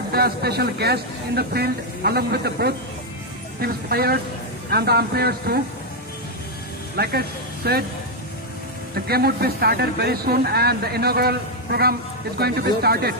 have the special guests in the field along with the both teams players and the umpires too. Like I said, the game would be started very soon and the inaugural program is going to be started.